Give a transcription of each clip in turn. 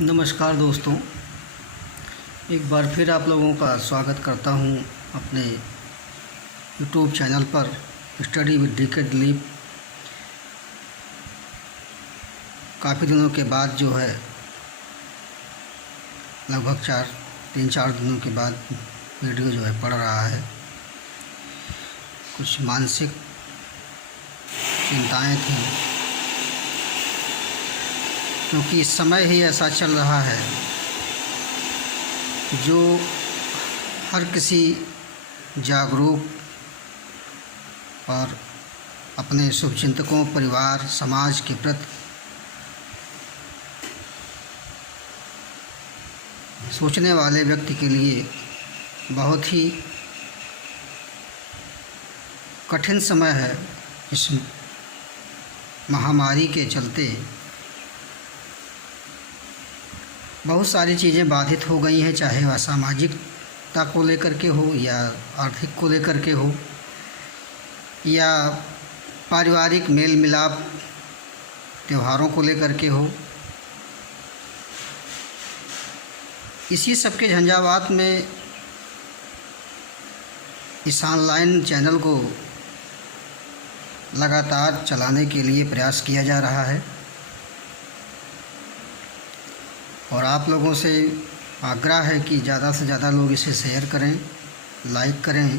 नमस्कार दोस्तों, एक बार फिर आप लोगों का स्वागत करता हूं अपने यूट्यूब चैनल पर स्टडी विद डीके दिलीप। काफ़ी दिनों के बाद जो है, लगभग 3-4 दिनों के बाद वीडियो जो है पड़ रहा है। कुछ मानसिक चिंताएं थीं, क्योंकि इस समय ही ऐसा चल रहा है जो हर किसी जागरूक और अपने शुभचिंतकों, परिवार, समाज के प्रति सोचने वाले व्यक्ति के लिए बहुत ही कठिन समय है। इस महामारी के चलते बहुत सारी चीज़ें बाधित हो गई हैं, चाहे वह सामाजिकता को लेकर के हो या आर्थिक को लेकर के हो या पारिवारिक मेल मिलाप त्योहारों को लेकर के हो। इसी सब के झंझावात में इस ऑनलाइन चैनल को लगातार चलाने के लिए प्रयास किया जा रहा है और आप लोगों से आग्रह है कि ज़्यादा से ज़्यादा लोग इसे शेयर करें, लाइक करें,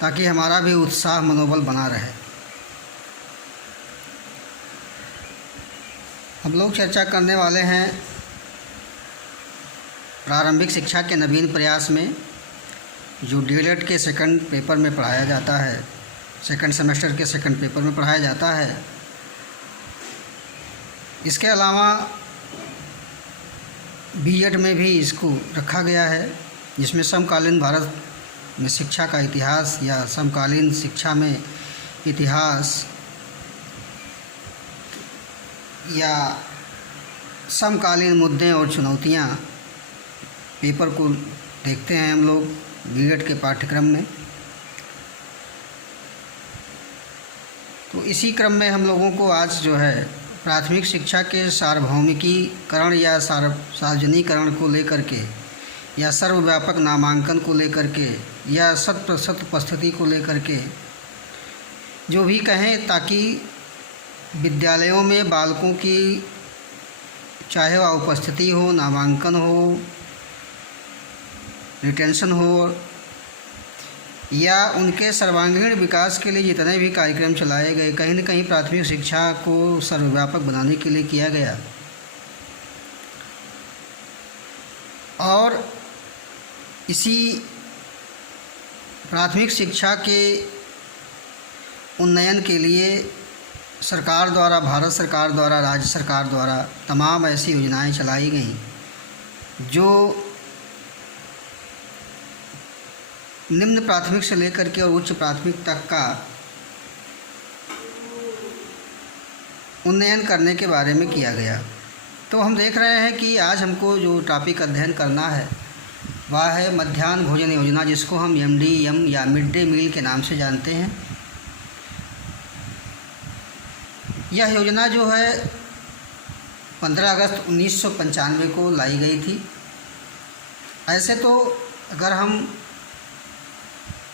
ताकि हमारा भी उत्साह, मनोबल बना रहे। हम लोग चर्चा करने वाले हैं प्रारंभिक शिक्षा के नवीन प्रयास में, जो डीएलएड के सेकंड पेपर में पढ़ाया जाता है, सेकंड सेमेस्टर के सेकंड पेपर में पढ़ाया जाता है। इसके अलावा बीएड में भी इसको रखा गया है, जिसमें समकालीन भारत में शिक्षा का इतिहास या समकालीन शिक्षा में इतिहास या समकालीन मुद्दे और चुनौतियां पेपर को देखते हैं हम लोग बीएड के पाठ्यक्रम में। तो इसी क्रम में हम लोगों को आज जो है प्राथमिक शिक्षा के सार्वभौमिकीकरण या सार्वजनिकरण को लेकर के या सर्वव्यापक नामांकन को लेकर के या 100% उपस्थिति को लेकर के जो भी कहें, ताकि विद्यालयों में बालकों की चाहे वह उपस्थिति हो, नामांकन हो, रिटेंशन हो या उनके सर्वांगीण विकास के लिए जितने भी कार्यक्रम चलाए गए, कहीं न कहीं प्राथमिक शिक्षा को सर्वव्यापक बनाने के लिए किया गया। और इसी प्राथमिक शिक्षा के उन्नयन के लिए सरकार द्वारा, भारत सरकार द्वारा, राज्य सरकार द्वारा तमाम ऐसी योजनाएं चलाई गईं जो निम्न प्राथमिक से लेकर के और उच्च प्राथमिक तक का उन्नयन करने के बारे में किया गया। तो हम देख रहे हैं कि आज हमको जो टॉपिक अध्ययन करना है वह है मध्याह्न भोजन योजना, जिसको हम एमडीएम या मिड डे मील के नाम से जानते हैं। यह योजना जो है 15 अगस्त 1995 को लाई गई थी। ऐसे तो अगर हम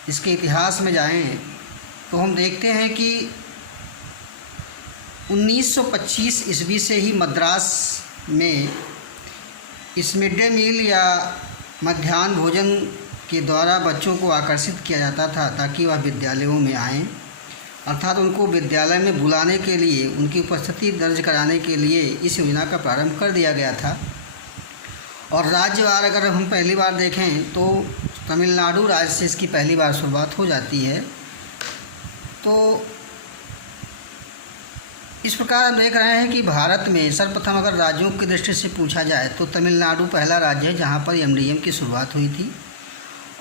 इसके इतिहास में जाएं तो हम देखते हैं कि 1925 ईस्वी से ही मद्रास में इस मिड डे मील या मध्याह्न भोजन के द्वारा बच्चों को आकर्षित किया जाता था, ताकि वह विद्यालयों में आएँ, अर्थात उनको विद्यालय में बुलाने के लिए, उनकी उपस्थिति दर्ज कराने के लिए इस योजना का प्रारंभ कर दिया गया था। और राज्यवार अगर हम पहली बार देखें तो तमिलनाडु राज्य से इसकी पहली बार शुरुआत हो जाती है। तो इस प्रकार हम देख रहे हैं कि भारत में सर्वप्रथम अगर राज्यों की दृष्टि से पूछा जाए तो तमिलनाडु पहला राज्य है जहां पर एमडीएम की शुरुआत हुई थी।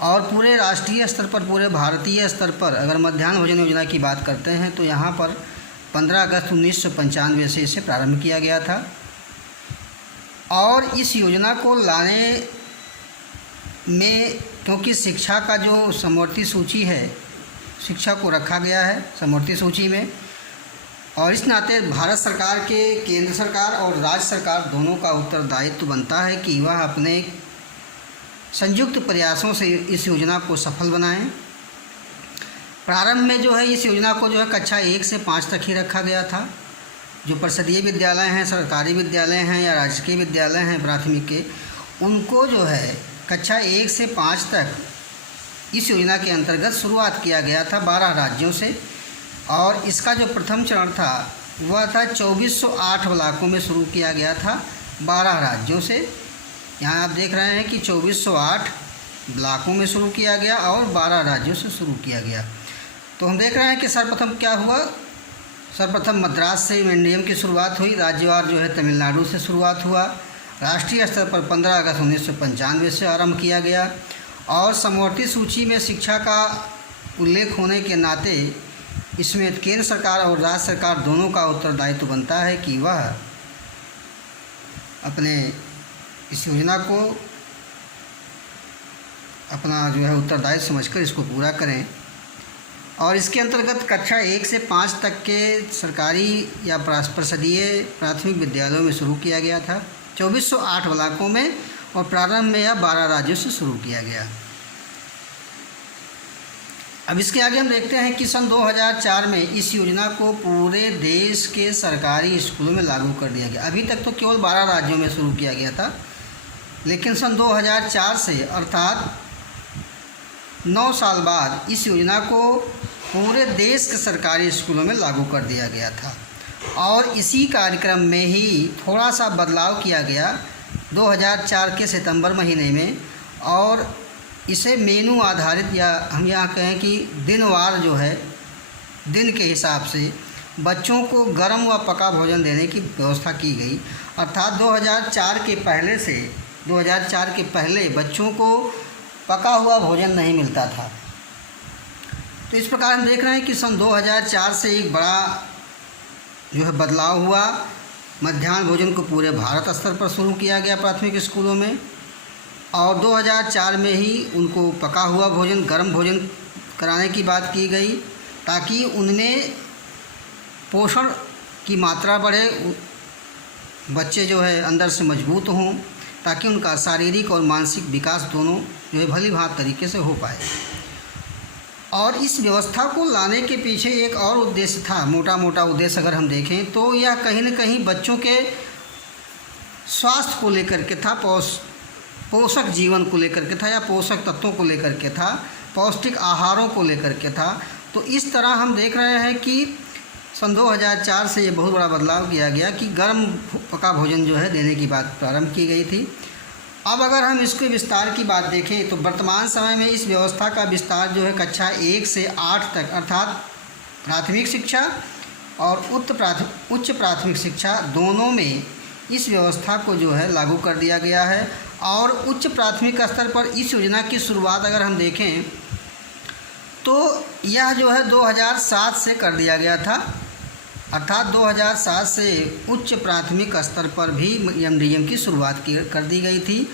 और पूरे राष्ट्रीय स्तर पर, पूरे भारतीय स्तर पर अगर मध्याह्न भोजन योजना की बात करते हैं तो यहाँ पर 15 अगस्त 1995 से इसे प्रारंभ किया गया था। और इस योजना को लाने में, क्योंकि शिक्षा का जो समवर्ती सूची है, शिक्षा को रखा गया है समवर्ती सूची में, और इस नाते भारत सरकार के, केंद्र सरकार और राज्य सरकार दोनों का उत्तरदायित्व बनता है कि वह अपने संयुक्त प्रयासों से इस योजना को सफल बनाएं। प्रारंभ में जो है इस योजना को जो है कक्षा 1 से 5 तक ही रखा गया था। जो परिषदीय विद्यालय हैं, सरकारी विद्यालय हैं या राजकीय विद्यालय हैं प्राथमिक के, उनको जो है कक्षा 1 से 5 तक इस योजना के अंतर्गत शुरुआत किया गया था 12 राज्यों से। और इसका जो प्रथम चरण था वह था 2408 ब्लॉकों में शुरू किया गया था 12 राज्यों से। यहाँ आप देख रहे हैं कि 2408 ब्लॉकों में शुरू किया गया और 12 राज्यों से शुरू किया गया। तो हम देख रहे हैं कि सर्वप्रथम क्या हुआ। सर्वप्रथम मद्रास से मीडियम की शुरुआत हुई। राज्यवार जो है तमिलनाडु से शुरुआत हुआ। राष्ट्रीय स्तर पर 15 अगस्त 1995 से आरंभ किया गया। और समवर्ती सूची में शिक्षा का उल्लेख होने के नाते इसमें केंद्र सरकार और राज्य सरकार दोनों का उत्तरदायित्व बनता है कि वह अपने इस योजना को अपना जो है उत्तरदायित्व समझकर इसको पूरा करें। और इसके अंतर्गत कक्षा 1 से 5 तक के सरकारी या परिषदीय प्राथमिक विद्यालयों में शुरू किया गया था 2408 ब्लॉकों में, और प्रारंभ में यह 12 राज्यों से शुरू किया गया। अब इसके आगे हम देखते हैं कि सन 2004 में इस योजना को पूरे देश के सरकारी स्कूलों में लागू कर दिया गया। अभी तक तो केवल 12 राज्यों में शुरू किया गया था, लेकिन सन 2004 से अर्थात 9 साल बाद इस योजना को पूरे देश के सरकारी स्कूलों में लागू कर दिया गया था। और इसी कार्यक्रम में ही थोड़ा सा बदलाव किया गया 2004 के सितंबर महीने में, और इसे मेनू आधारित या हम यहाँ कहें कि दिनवार जो है दिन के हिसाब से बच्चों को गर्म व पका भोजन देने की व्यवस्था की गई। अर्थात 2004 के पहले बच्चों को पका हुआ भोजन नहीं मिलता था। तो इस प्रकार हम देख रहे हैं कि सन 2004 से एक बड़ा जो है बदलाव हुआ। मध्याह्न भोजन को पूरे भारत स्तर पर शुरू किया गया प्राथमिक स्कूलों में, और 2004 में ही उनको पका हुआ भोजन, गर्म भोजन कराने की बात की गई, ताकि उनमें पोषण की मात्रा बढ़े, बच्चे जो है अंदर से मजबूत हों, ताकि उनका शारीरिक और मानसिक विकास दोनों जो है भली भांति तरीके से हो पाए। और इस व्यवस्था को लाने के पीछे एक और उद्देश्य था, मोटा मोटा उद्देश्य अगर हम देखें तो यह कहीं न कहीं बच्चों के स्वास्थ्य को लेकर के था, पोषक जीवन को लेकर के था, या पोषक तत्वों को लेकर के था, पौष्टिक आहारों को लेकर के था। तो इस तरह हम देख रहे हैं कि सन 2004 से ये बहुत बड़ा बदलाव किया गया कि गर्म पका भोजन जो है देने की बात प्रारंभ की गई थी। अब अगर हम इसके विस्तार की बात देखें तो वर्तमान समय में इस व्यवस्था का विस्तार जो है कक्षा 1 से 8 तक अर्थात प्राथमिक शिक्षा और उच्च प्राथमिक शिक्षा दोनों में इस व्यवस्था को जो है लागू कर दिया गया है। और उच्च प्राथमिक स्तर पर इस योजना की शुरुआत अगर हम देखें तो यह जो है 2007 से कर दिया गया था। अर्थात 2007 से उच्च प्राथमिक स्तर पर भी एमडीएम की शुरुआत कर दी गई थी,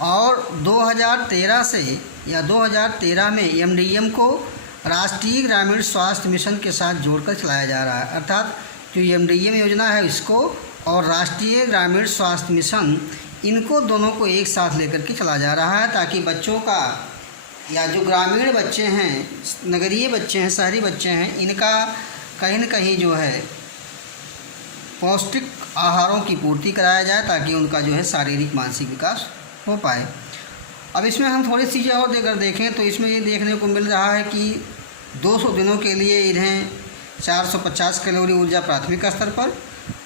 और 2013 में एमडीएम को राष्ट्रीय ग्रामीण स्वास्थ्य मिशन के साथ जोड़कर चलाया जा रहा है। अर्थात जो एमडीएम योजना है इसको और राष्ट्रीय ग्रामीण स्वास्थ्य मिशन, इनको दोनों को एक साथ लेकर के चला जा रहा है, ताकि बच्चों का या जो ग्रामीण बच्चे हैं, नगरीय बच्चे हैं, शहरी बच्चे हैं, इनका कहीं न कहीं जो है पौष्टिक आहारों की पूर्ति कराया जाए, ताकि उनका जो है शारीरिक मानसिक विकास हो पाए। अब इसमें हम थोड़ी चीज़ें और देखें तो इसमें ये देखने को मिल रहा है कि 200 दिनों के लिए इन्हें 450 कैलोरी ऊर्जा प्राथमिक स्तर पर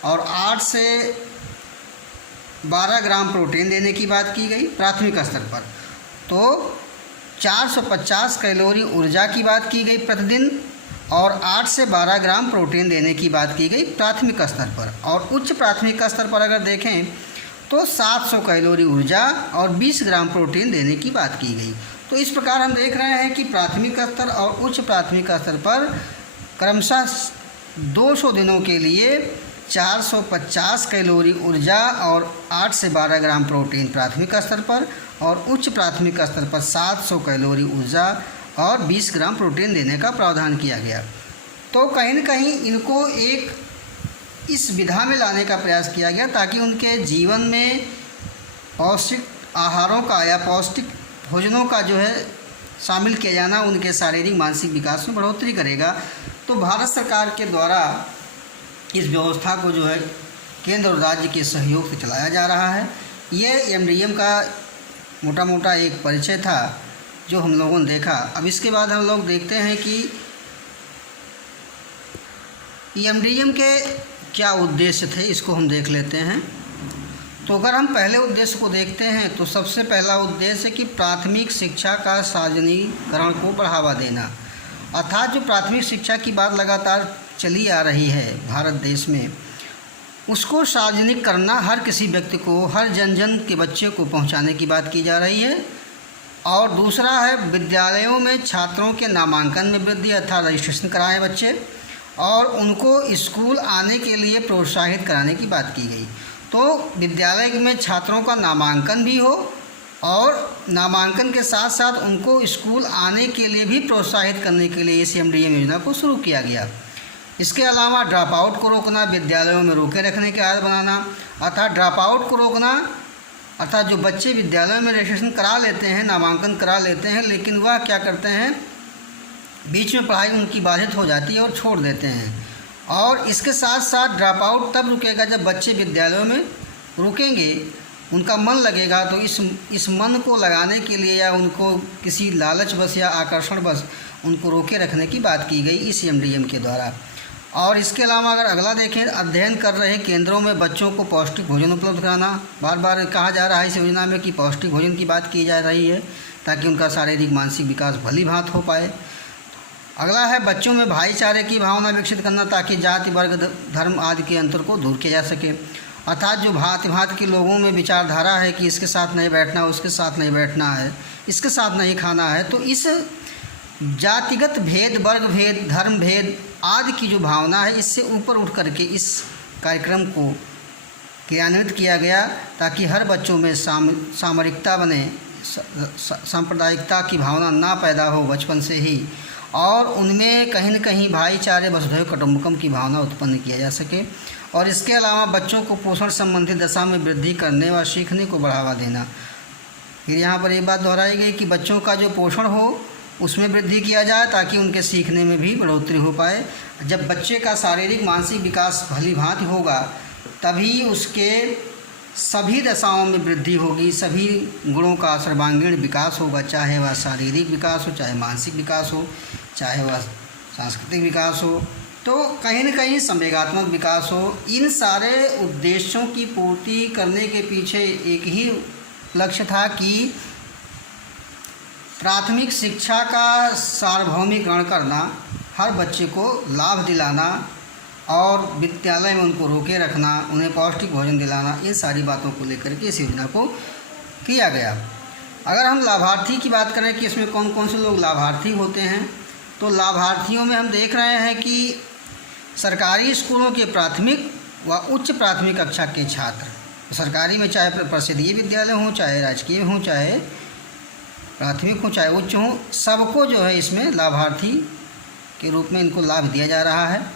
और 8 से 12 ग्राम प्रोटीन देने की बात की गई प्राथमिक स्तर पर। तो 450 कैलोरी ऊर्जा की बात की गई प्रतिदिन और 8 से 12 ग्राम प्रोटीन देने की बात की गई प्राथमिक स्तर पर। और उच्च प्राथमिक स्तर पर अगर देखें तो 700 कैलोरी ऊर्जा और 20 ग्राम प्रोटीन देने की बात की गई। तो इस प्रकार हम देख रहे हैं कि प्राथमिक स्तर और उच्च प्राथमिक स्तर पर क्रमशः 200 दिनों के लिए 450 कैलोरी ऊर्जा और 8 से 12 ग्राम प्रोटीन प्राथमिक स्तर पर और उच्च प्राथमिक स्तर पर 700 कैलोरी ऊर्जा और 20 ग्राम प्रोटीन देने का प्रावधान किया गया। तो कहीं न कहीं इनको एक इस विधा में लाने का प्रयास किया गया ताकि उनके जीवन में पौष्टिक आहारों का या पौष्टिक भोजनों का जो है शामिल किया जाना उनके शारीरिक मानसिक विकास में बढ़ोतरी करेगा। तो भारत सरकार के द्वारा इस व्यवस्था को जो है केंद्र और राज्य के सहयोग से चलाया जा रहा है। ये एमडीएम का मोटा मोटा एक परिचय था जो हम लोगों ने देखा। अब इसके बाद हम लोग देखते हैं कि एमडीएम के क्या उद्देश्य थे, इसको हम देख लेते हैं। तो अगर हम पहले उद्देश्य को देखते हैं तो सबसे पहला उद्देश्य है कि प्राथमिक शिक्षा का सार्वजनिकरण को बढ़ावा देना, अर्थात जो प्राथमिक शिक्षा की बात लगातार चली आ रही है भारत देश में, उसको सार्वजनिक करना, हर किसी व्यक्ति को, हर जन जन के बच्चे को पहुंचाने की बात की जा रही है। और दूसरा है विद्यालयों में छात्रों के नामांकन में वृद्धि, अर्थात रजिस्ट्रेशन कराएं बच्चे, और उनको स्कूल आने के लिए प्रोत्साहित कराने की बात की गई। तो विद्यालय में छात्रों का नामांकन भी हो और नामांकन के साथ साथ उनको स्कूल आने के लिए भी प्रोत्साहित करने के लिए इस एमडीएम योजना को शुरू किया गया। इसके अलावा ड्रॉप आउट को रोकना, विद्यालयों में रोके रखने की आदत बनाना, अर्थात ड्रॉप आउट को रोकना, अर्थात जो बच्चे विद्यालयों में रजिस्ट्रेशन करा लेते हैं, नामांकन करा लेते हैं, लेकिन वह क्या करते हैं, बीच में पढ़ाई उनकी बाधित हो जाती है और छोड़ देते हैं। और इसके साथ साथ ड्रॉप आउट तब रुकेगा जब बच्चे विद्यालयों में रुकेंगे, उनका मन लगेगा। तो इस मन को लगाने के लिए या उनको किसी लालच बस या आकर्षण बस उनको रोके रखने की बात की गई इस एमडीएम के द्वारा। और इसके अलावा अगर अगला देखें, अध्ययन कर रहे केंद्रों में बच्चों को पौष्टिक भोजन उपलब्ध कराना। बार बार कहा जा रहा है इस योजना में कि पौष्टिक भोजन की बात की जा रही है ताकि उनका शारीरिक मानसिक विकास भली भांति हो पाए। अगला है बच्चों में भाईचारे की भावना विकसित करना ताकि जाति वर्ग धर्म आदि के अंतर को दूर किया जा सके, अर्थात जो भांति भांति के लोगों में विचारधारा है कि इसके साथ नहीं बैठना, उसके साथ नहीं बैठना है, इसके साथ नहीं खाना है, तो इस जातिगत भेद, वर्ग भेद, धर्म भेद आदि की जो भावना है, इससे ऊपर उठ करके इस कार्यक्रम को क्रियान्वित किया गया ताकि हर बच्चों में सामरिकता बने, सांप्रदायिकता की भावना ना पैदा हो बचपन से ही, और उनमें कहीं न कहीं भाईचारे वसुधैव कुटुंबकम की भावना उत्पन्न किया जा सके। और इसके अलावा बच्चों को पोषण संबंधी दशा में वृद्धि करने व सीखने को बढ़ावा देना। फिर यहाँ पर एक बात दोहराई गई कि बच्चों का जो पोषण हो उसमें वृद्धि किया जाए ताकि उनके सीखने में भी बढ़ोतरी हो पाए। जब बच्चे का शारीरिक मानसिक विकास भली भांति होगा तभी उसके सभी दशाओं में वृद्धि होगी, सभी गुणों का सर्वांगीण विकास होगा, चाहे वह शारीरिक विकास हो, चाहे मानसिक विकास हो, चाहे वह सांस्कृतिक विकास हो, तो कहीं न कहीं संवेगात्मक विकास हो। इन सारे उद्देश्यों की पूर्ति करने के पीछे एक ही लक्ष्य था कि प्राथमिक शिक्षा का सार्वभौमिकरण करना, हर बच्चे को लाभ दिलाना और विद्यालय में उनको रोके रखना, उन्हें पौष्टिक भोजन दिलाना, इन सारी बातों को लेकर के इस योजना को किया गया। अगर हम लाभार्थी की बात करें कि इसमें कौन कौन से लोग लाभार्थी होते हैं, तो लाभार्थियों में हम देख रहे हैं कि सरकारी स्कूलों के प्राथमिक व उच्च प्राथमिक कक्षा के छात्र, सरकारी में चाहे परिषदीय विद्यालय हों, चाहे राजकीय हों, चाहे प्राथमिक हों, चाहे उच्च हों, सबको जो है इसमें लाभार्थी के रूप में इनको लाभ दिया जा रहा है।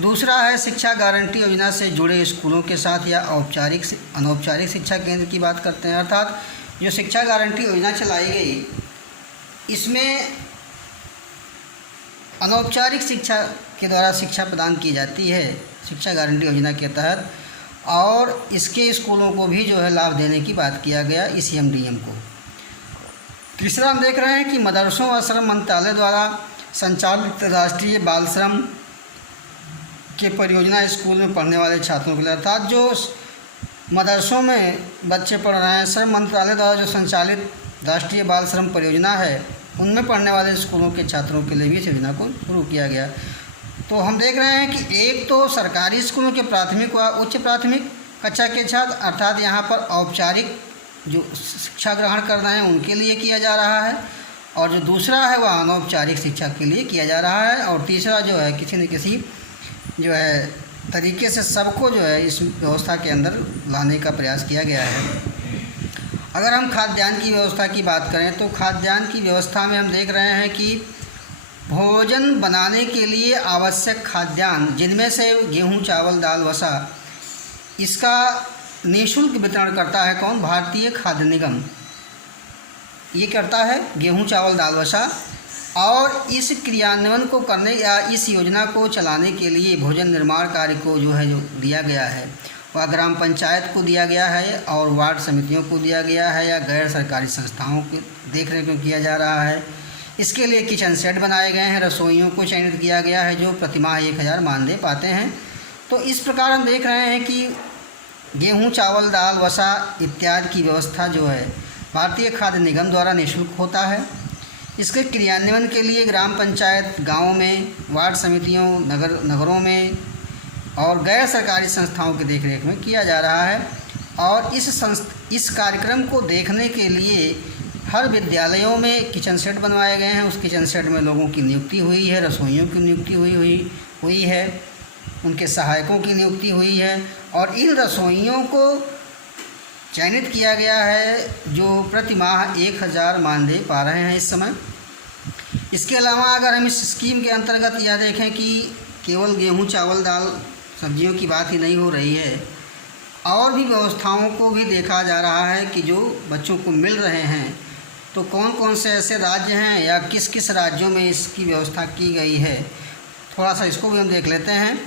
दूसरा है शिक्षा गारंटी योजना से जुड़े स्कूलों के साथ या औपचारिक अनौपचारिक शिक्षा केंद्र की बात करते हैं, अर्थात जो शिक्षा गारंटी योजना चलाई गई इसमें अनौपचारिक शिक्षा के द्वारा शिक्षा प्रदान की जाती है शिक्षा गारंटी योजना के तहत, और इसके स्कूलों को भी जो है लाभ देने की बात किया गया इस एमडीएम को। तीसरा हम देख रहे हैं कि मदरसों व श्रम मंत्रालय द्वारा संचालित राष्ट्रीय बाल श्रम के परियोजना स्कूल में पढ़ने वाले छात्रों के लिए, अर्थात जो मदरसों में बच्चे पढ़ रहे हैं, श्रम मंत्रालय द्वारा जो संचालित राष्ट्रीय बाल श्रम परियोजना है उनमें पढ़ने वाले स्कूलों के छात्रों के लिए भी इस योजना को शुरू किया गया। तो हम देख रहे हैं कि एक तो सरकारी स्कूलों के प्राथमिक व उच्च प्राथमिक कक्षा के छात्र, अर्थात यहाँ पर औपचारिक जो शिक्षा ग्रहण कर रहे हैं उनके लिए किया जा रहा है, और जो दूसरा है वह अनौपचारिक शिक्षा के लिए किया जा रहा है, और तीसरा जो है किसी न किसी जो है तरीके से सबको जो है इस व्यवस्था के अंदर लाने का प्रयास किया गया है। अगर हम खाद्यान्न की व्यवस्था की बात करें तो खाद्यान्न की व्यवस्था में हम देख रहे हैं कि भोजन बनाने के लिए आवश्यक खाद्यान्न जिनमें से गेहूं, चावल, दाल, वसा, इसका निःशुल्क वितरण करता है कौन? भारतीय खाद्य निगम। ये करता है गेहूं, चावल, दाल, वसा। और इस क्रियान्वयन को करने या इस योजना को चलाने के लिए भोजन निर्माण कार्य को जो दिया गया है वह ग्राम पंचायत को दिया गया है और वार्ड समितियों को दिया गया है या गैर सरकारी संस्थाओं को देखरेख में किया जा रहा है। इसके लिए किचन सेट बनाए गए हैं, रसोइयों को चयनित किया गया है जो प्रतिमाह 1000 मानदेय पाते हैं। तो इस प्रकार हम देख रहे हैं कि गेहूं, चावल, दाल, वसा इत्यादि की व्यवस्था जो है भारतीय खाद्य निगम द्वारा निःशुल्क होता है। इसके क्रियान्वयन के लिए ग्राम पंचायत गाँवों में, वार्ड समितियों, नगरों में और गैर सरकारी संस्थाओं की देखरेख में किया जा रहा है। और इस कार्यक्रम को देखने के लिए हर विद्यालयों में किचन सेट बनवाए गए हैं। उस किचन सेट में लोगों की नियुक्ति हुई है, रसोइयों की नियुक्ति हुई है, उनके सहायकों की नियुक्ति हुई है और इन रसोइयों को चयनित किया गया है जो प्रतिमाह 1000 मानदेय पा रहे हैं इस समय। इसके अलावा अगर हम इस स्कीम के अंतर्गत यह देखें कि केवल गेहूं, चावल, दाल, सब्जियों की बात ही नहीं हो रही है, और भी व्यवस्थाओं को भी देखा जा रहा है कि जो बच्चों को मिल रहे हैं। तो कौन कौन से ऐसे राज्य हैं या किस किस राज्यों में इसकी व्यवस्था की गई है, थोड़ा सा इसको भी हम देख लेते हैं।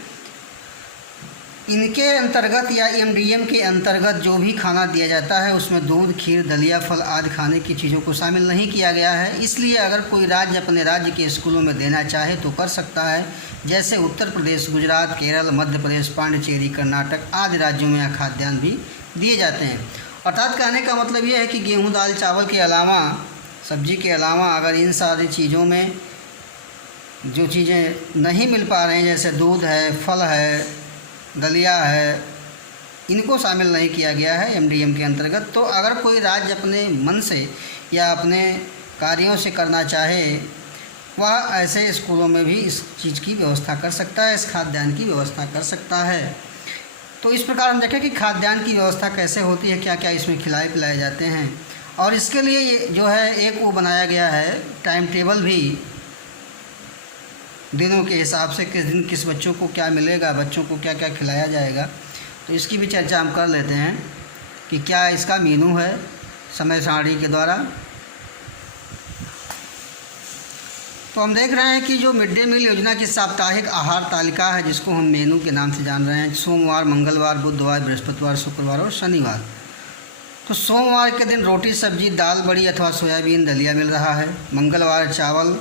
इनके अंतर्गत या एमडीएम के अंतर्गत जो भी खाना दिया जाता है उसमें दूध, खीर, दलिया, फल आदि खाने की चीज़ों को शामिल नहीं किया गया है। इसलिए अगर कोई राज्य अपने राज्य के स्कूलों में देना चाहे तो कर सकता है, जैसे उत्तर प्रदेश, गुजरात, केरल, मध्य प्रदेश, पांडिचेरी, कर्नाटक आदि राज्यों में खाद्यान्न भी दिए जाते हैं। अर्थात कहने का मतलब ये है कि गेहूँ, दाल, चावल के अलावा, सब्जी के अलावा अगर इन सारी चीज़ों में जो चीज़ें नहीं मिल पा रही हैं, जैसे दूध है, फल है, दलिया है, इनको शामिल नहीं किया गया है एमडीएम के अंतर्गत। तो अगर कोई राज्य अपने मन से या अपने कार्यों से करना चाहे वह ऐसे स्कूलों में भी इस चीज़ की व्यवस्था कर सकता है, इस खाद्यान्न की व्यवस्था कर सकता है। तो इस प्रकार हम देखें कि खाद्यान्न की व्यवस्था कैसे होती है, क्या क्या इसमें खिलाए पिलाए जाते हैं। और इसके लिए ये जो है एक वो बनाया गया है टाइम टेबल भी, दिनों के हिसाब से किस दिन किस बच्चों को क्या मिलेगा, बच्चों को क्या क्या खिलाया जाएगा। तो इसकी भी चर्चा हम कर लेते हैं कि क्या इसका मीनू है समय सारणी के द्वारा। तो हम देख रहे हैं कि जो मिड डे मील योजना की साप्ताहिक आहार तालिका है, जिसको हम मेनू के नाम से जान रहे हैं, सोमवार, मंगलवार, बुधवार, बृहस्पतिवार, शुक्रवार और शनिवार। तो सोमवार के दिन रोटी, सब्जी, दाल, बड़ी अथवा सोयाबीन, दलिया मिल रहा है। मंगलवार चावल,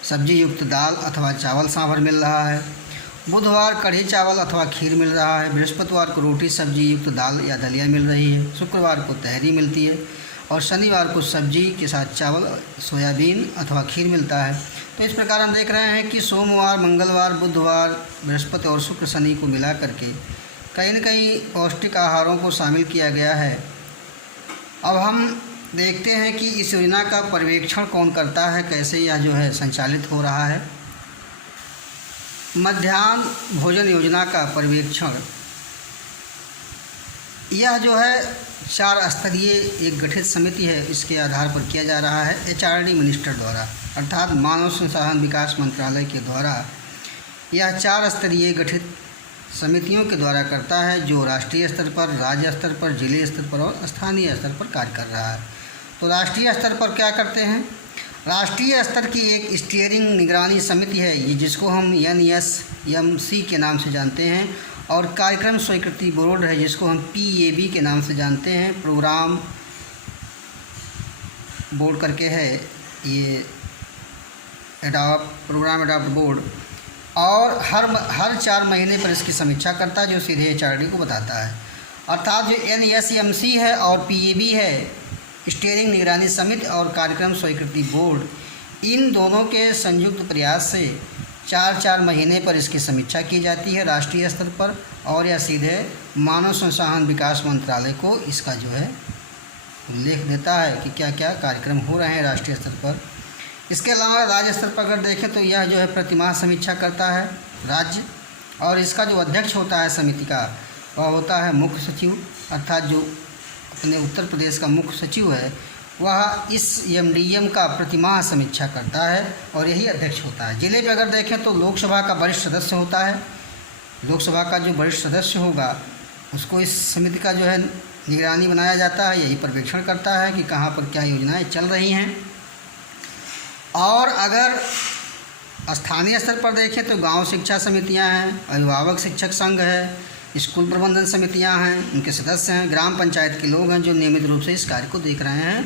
सब्जी युक्त दाल अथवा चावल सांभर मिल रहा है। बुधवार कढ़ी चावल अथवा खीर मिल रहा है। बृहस्पतिवार को रोटी, सब्जी युक्त दाल या दलिया मिल रही है। शुक्रवार को तहरी मिलती है और शनिवार को सब्जी के साथ चावल, सोयाबीन अथवा खीर मिलता है। तो इस प्रकार हम देख रहे हैं कि सोमवार, मंगलवार, बुधवार, बृहस्पति और शुक्र, शनि को मिला करके कहीं न कहीं पौष्टिक आहारों को शामिल किया गया है। अब हम देखते हैं कि इस योजना का पर्यवेक्षण कौन करता है, कैसे यह जो है संचालित हो रहा है। मध्याह्न भोजन योजना का पर्यवेक्षण, यह जो है 4 स्तरीय एक गठित समिति है, इसके आधार पर किया जा रहा है एचआरडी मिनिस्टर द्वारा, अर्थात मानव संसाधन विकास मंत्रालय के द्वारा। यह 4 स्तरीय गठित समितियों के द्वारा करता है, जो राष्ट्रीय स्तर पर, राज्य स्तर पर, जिले स्तर पर और स्थानीय स्तर पर कार्य कर रहा है। तो राष्ट्रीय स्तर पर क्या करते हैं? राष्ट्रीय स्तर की एक स्टीयरिंग निगरानी समिति है ये, जिसको हम NSMC के नाम से जानते हैं, और कार्यक्रम स्वीकृति बोर्ड है जिसको हम PAB के नाम से जानते हैं, प्रोग्राम बोर्ड करके है ये, प्रोग्राम एडॉप्ट बोर्ड। और हर 4 महीने पर इसकी समीक्षा करता है, जो सीधे HRD को बताता है। अर्थात जो NSMC है और PAB है, स्टीयरिंग निगरानी समिति और कार्यक्रम स्वीकृति बोर्ड, इन दोनों के संयुक्त प्रयास से 4 महीने पर इसकी समीक्षा की जाती है राष्ट्रीय स्तर पर, और यह सीधे मानव संसाधन विकास मंत्रालय को इसका जो है उल्लेख देता है कि क्या क्या कार्यक्रम हो रहे हैं राष्ट्रीय स्तर पर। इसके अलावा राज्य स्तर पर अगर देखें तो यह जो है प्रतिमाह समीक्षा करता है राज्य, और इसका जो अध्यक्ष होता है समिति का वह होता है मुख्य सचिव, अर्थात जो अपने उत्तर प्रदेश का मुख्य सचिव है वह इस एमडीएम का प्रतिमाह समीक्षा करता है और यही अध्यक्ष होता है। जिले पे अगर देखें तो लोकसभा का वरिष्ठ सदस्य होता है। लोकसभा का जो वरिष्ठ सदस्य होगा उसको इस समिति का जो है निगरानी बनाया जाता है, यही पर्यवेक्षण करता है कि कहाँ पर क्या योजनाएं चल रही हैं। और अगर स्थानीय स्तर पर देखें तो गांव शिक्षा समितियां हैं, अभिभावक शिक्षक संघ है, स्कूल प्रबंधन समितियां हैं, उनके सदस्य हैं, ग्राम पंचायत के लोग हैं जो नियमित रूप से इस कार्य को देख रहे हैं।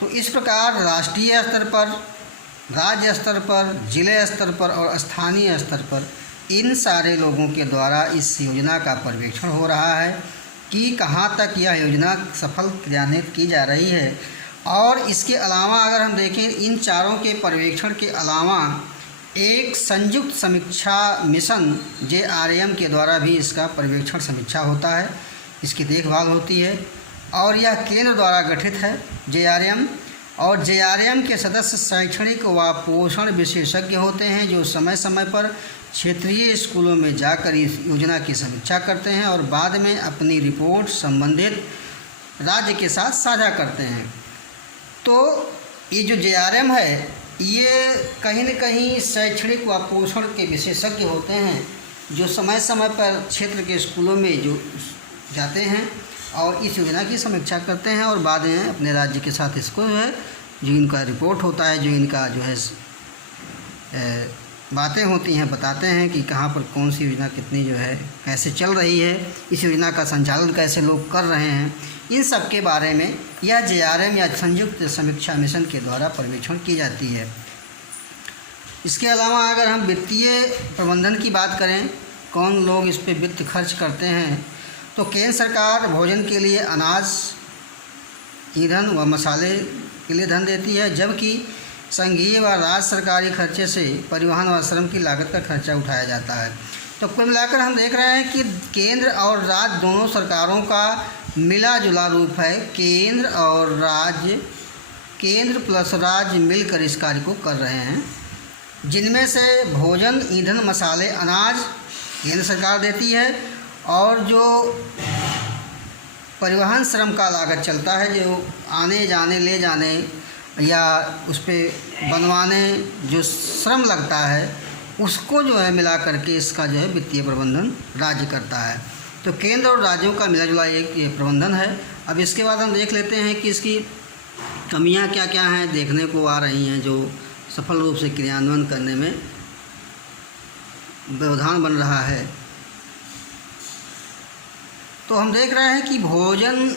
तो इस प्रकार राष्ट्रीय स्तर पर, राज्य स्तर पर, जिले स्तर पर और स्थानीय स्तर पर इन सारे लोगों के द्वारा इस योजना का पर्यवेक्षण हो रहा है कि कहाँ तक यह योजना सफल क्रियान्वित की जा रही है। और इसके अलावा अगर हम देखें इन चारों के पर्यवेक्षण के अलावा एक संयुक्त समीक्षा मिशन JRM के द्वारा भी इसका पर्यवेक्षण समीक्षा होता है, इसकी देखभाल होती है। और यह केंद्र द्वारा गठित है JRM, और JRM के सदस्य शैक्षणिक व पोषण विशेषज्ञ होते हैं जो समय समय पर क्षेत्रीय स्कूलों में जाकर इस योजना की समीक्षा करते हैं और बाद में अपनी रिपोर्ट संबंधित राज्य के साथ साझा करते हैं। तो ये जो JRM है ये कहीं न कहीं शैक्षणिक व पोषण के विशेषज्ञ होते हैं जो समय समय पर क्षेत्र के स्कूलों में जो जाते हैं और इस योजना की समीक्षा करते हैं और बाद में अपने राज्य के साथ इसको जो है जो इनका रिपोर्ट होता है, जो इनका जो है बातें होती हैं, बताते हैं कि कहाँ पर कौन सी योजना कितनी जो है कैसे चल रही है, इस योजना का संचालन कैसे लोग कर रहे हैं, इन सब के बारे में यह JRM या संयुक्त समीक्षा मिशन के द्वारा पर्यवेक्षण की जाती है। इसके अलावा अगर हम वित्तीय प्रबंधन की बात करें, कौन लोग इस पर वित्त खर्च करते हैं, तो केंद्र सरकार भोजन के लिए अनाज, ईंधन व मसाले के लिए धन देती है, जबकि संघीय व राज्य सरकारी खर्चे से परिवहन व श्रम की लागत का खर्चा उठाया जाता है। तो कुल मिलाकर हम देख रहे हैं कि केंद्र और राज्य दोनों सरकारों का मिला जुला रूप है। केंद्र और राज्य, केंद्र प्लस राज्य मिलकर इस कार्य को कर रहे हैं, जिनमें से भोजन, ईंधन, मसाले, अनाज केंद्र सरकार देती है और जो परिवहन श्रम का लागत चलता है, जो आने जाने ले जाने या उस पर बनवाने जो श्रम लगता है उसको जो है मिला करके इसका जो है वित्तीय प्रबंधन राज्य करता है। तो केंद्र और राज्यों का मिला जुला एक ये प्रबंधन है। अब इसके बाद हम देख लेते हैं कि इसकी कमियां क्या क्या हैं देखने को आ रही हैं जो सफल रूप से क्रियान्वयन करने में व्यवधान बन रहा है। तो हम देख रहे हैं कि भोजन,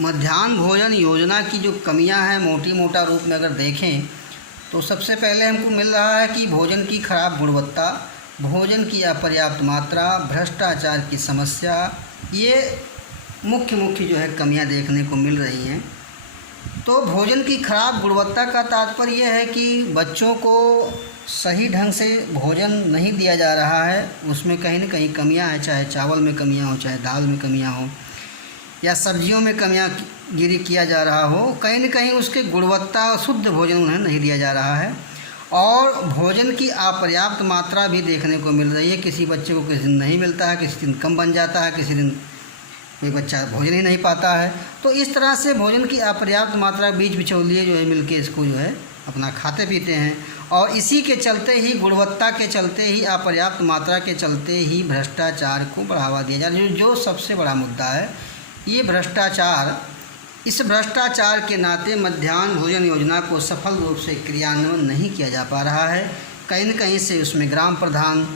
मध्याह्न भोजन योजना की जो कमियां हैं मोटी मोटा रूप में अगर देखें तो सबसे पहले हमको मिल रहा है कि भोजन की खराब गुणवत्ता, भोजन की अपर्याप्त मात्रा, भ्रष्टाचार की समस्या, ये मुख्य जो है कमियां देखने को मिल रही हैं। तो भोजन की खराब गुणवत्ता का तात्पर्य यह है कि बच्चों को सही ढंग से भोजन नहीं दिया जा रहा है, उसमें कहीं न कहीं कमियां हैं, चाहे चावल में कमियां हो, चाहे दाल में कमियां हो या सब्जियों में कमियां गिरी किया जा रहा हो, कहीं न कहीं उसके गुणवत्ता और शुद्ध भोजन उन्हें नहीं दिया जा रहा है। और भोजन की अपर्याप्त मात्रा भी देखने को मिल रही है। किसी बच्चे को किसी दिन नहीं मिलता है, किसी दिन कम बन जाता है, किसी दिन कोई बच्चा भोजन ही नहीं पाता है। तो इस तरह से भोजन की अपर्याप्त मात्रा बीच बिचौलिए जो है मिलके इसको जो है अपना खाते पीते हैं और इसी के चलते ही, गुणवत्ता के चलते ही, अपर्याप्त मात्रा के चलते ही भ्रष्टाचार को बढ़ावा दिया जा रहा है, जो सबसे बड़ा मुद्दा है ये भ्रष्टाचार। इस भ्रष्टाचार के नाते मध्याह्न भोजन योजना को सफल रूप से क्रियान्वयन नहीं किया जा पा रहा है। कहीं न कहीं से उसमें ग्राम प्रधान,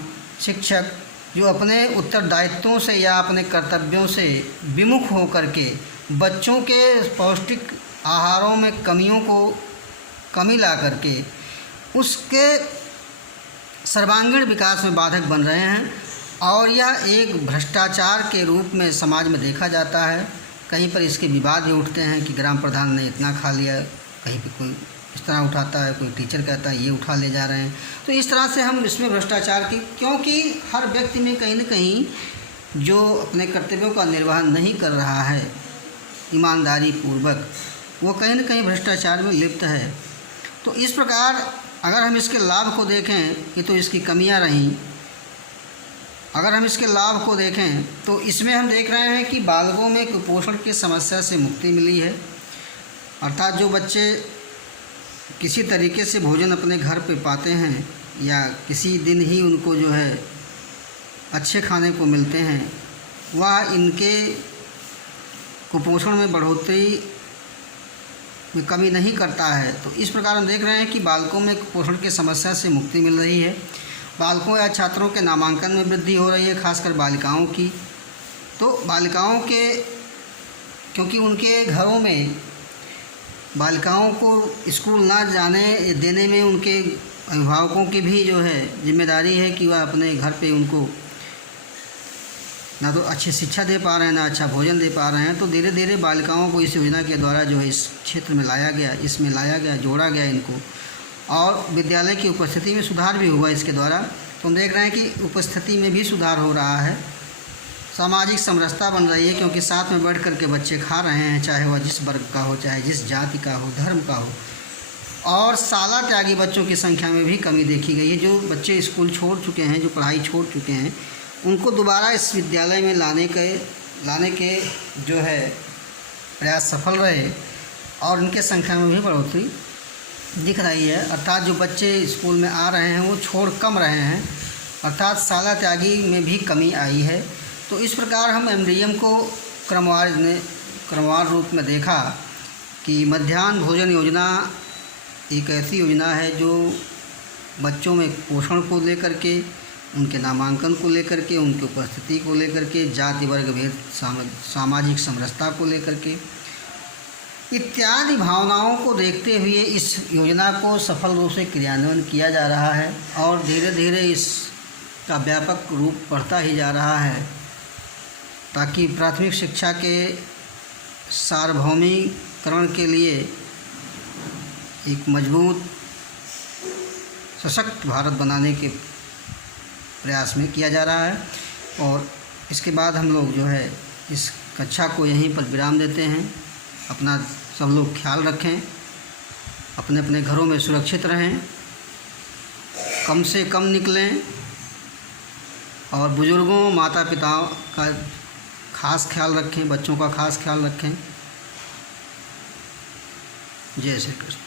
शिक्षक जो अपने उत्तरदायित्वों से या अपने कर्तव्यों से विमुख होकर के बच्चों के पौष्टिक आहारों में कमी ला करके उसके सर्वांगीण विकास में बाधक बन रहे हैं और यह एक भ्रष्टाचार के रूप में समाज में देखा जाता है। कहीं पर इसके विवाद भी उठते हैं कि ग्राम प्रधान ने इतना खा लिया, कहीं पे कोई इस तरह उठाता है, कोई टीचर कहता है ये उठा ले जा रहे हैं। तो इस तरह से हम इसमें भ्रष्टाचार की, क्योंकि हर व्यक्ति में कहीं न कहीं जो अपने कर्तव्यों का निर्वहन नहीं कर रहा है ईमानदारी पूर्वक, वो कहीं न कहीं भ्रष्टाचार में लिप्त है। तो इस प्रकार अगर हम इसके लाभ को देखें कि तो इसकी कमियां रहीं, अगर हम इसके लाभ को देखें तो इसमें हम देख रहे हैं कि बालकों में कुपोषण की समस्या से मुक्ति मिली है। अर्थात जो बच्चे किसी तरीके से भोजन अपने घर पे पाते हैं या किसी दिन ही उनको जो है अच्छे खाने को मिलते हैं, वह इनके कुपोषण में बढ़ोतरी में कमी नहीं करता है। तो इस प्रकार हम देख रहे हैं कि बालकों में कुपोषण की समस्या से मुक्ति मिल रही है। बालकों या छात्रों के नामांकन में वृद्धि हो रही है, खासकर बालिकाओं की। तो बालिकाओं के, क्योंकि उनके घरों में बालिकाओं को स्कूल ना जाने देने में उनके अभिभावकों की भी जो है जिम्मेदारी है कि वह अपने घर पे उनको ना तो अच्छी शिक्षा दे पा रहे हैं, ना अच्छा भोजन दे पा रहे हैं। तो धीरे धीरे बालिकाओं को इस योजना के द्वारा जो है इस क्षेत्र में लाया गया, इसमें लाया गया, जोड़ा गया इनको, और विद्यालय की उपस्थिति में सुधार भी हुआ इसके द्वारा। तो हम देख रहे हैं कि उपस्थिति में भी सुधार हो रहा है, सामाजिक समरसता बन रही है, क्योंकि साथ में बैठ कर के बच्चे खा रहे हैं, चाहे वह जिस वर्ग का हो, चाहे जिस जाति का हो, धर्म का हो। और शाला त्यागी बच्चों की संख्या में भी कमी देखी गई है। जो बच्चे स्कूल छोड़ चुके हैं, जो पढ़ाई छोड़ चुके हैं, उनको दोबारा इस विद्यालय में लाने के जो है प्रयास सफल रहे और उनके संख्या में भी बढ़ोतरी दिख रही है। अर्थात जो बच्चे स्कूल में आ रहे हैं वो छोड़ कम रहे हैं, अर्थात शाला त्यागी में भी कमी आई है। तो इस प्रकार हम एमडीएम को क्रमवार रूप में देखा कि मध्याह्न भोजन योजना एक ऐसी योजना है जो बच्चों में पोषण को लेकर के, उनके नामांकन को लेकर के, उनकी उपस्थिति को लेकर के, जाति वर्ग भेद, सामाजिक समरसता को लेकर के इत्यादि भावनाओं को देखते हुए इस योजना को सफल रूप से क्रियान्वयन किया जा रहा है और धीरे धीरे इसका व्यापक रूप बढ़ता ही जा रहा है, ताकि प्राथमिक शिक्षा के सार्वभौमिकरण के लिए एक मजबूत सशक्त भारत बनाने के प्रयास में किया जा रहा है। और इसके बाद हम लोग जो है इस कक्षा को यहीं पर विराम देते हैं। अपना सब लोग ख्याल रखें, अपने अपने घरों में सुरक्षित रहें, कम से कम निकलें और बुज़ुर्गों, माता पिताओं का खास ख्याल रखें, बच्चों का खास ख्याल रखें। जय श्री कृष्ण।